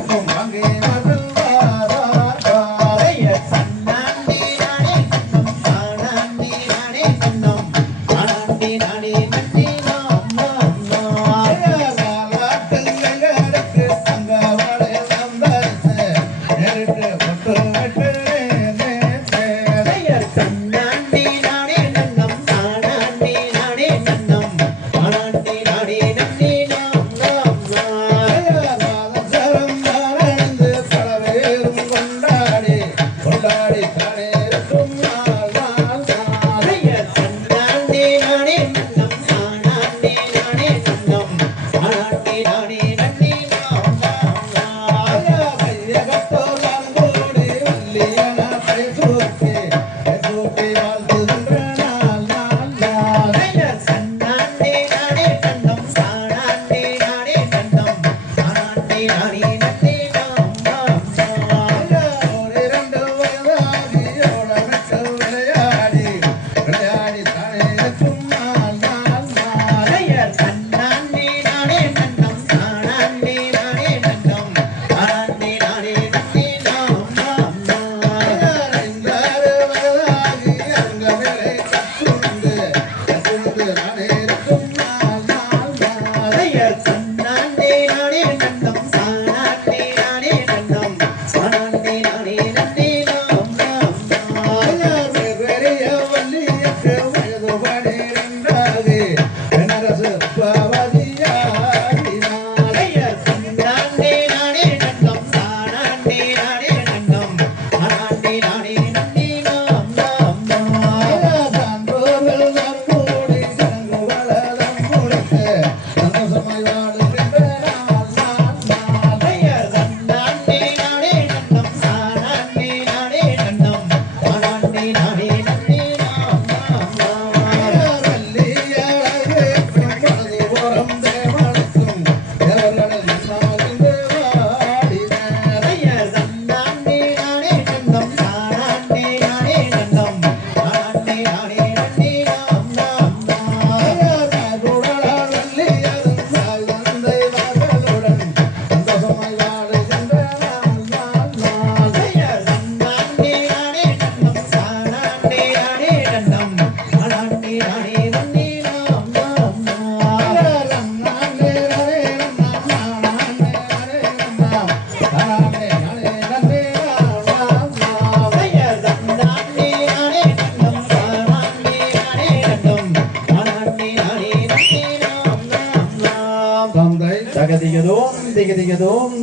trabajo. Hare நன்னி திகதிகதோம்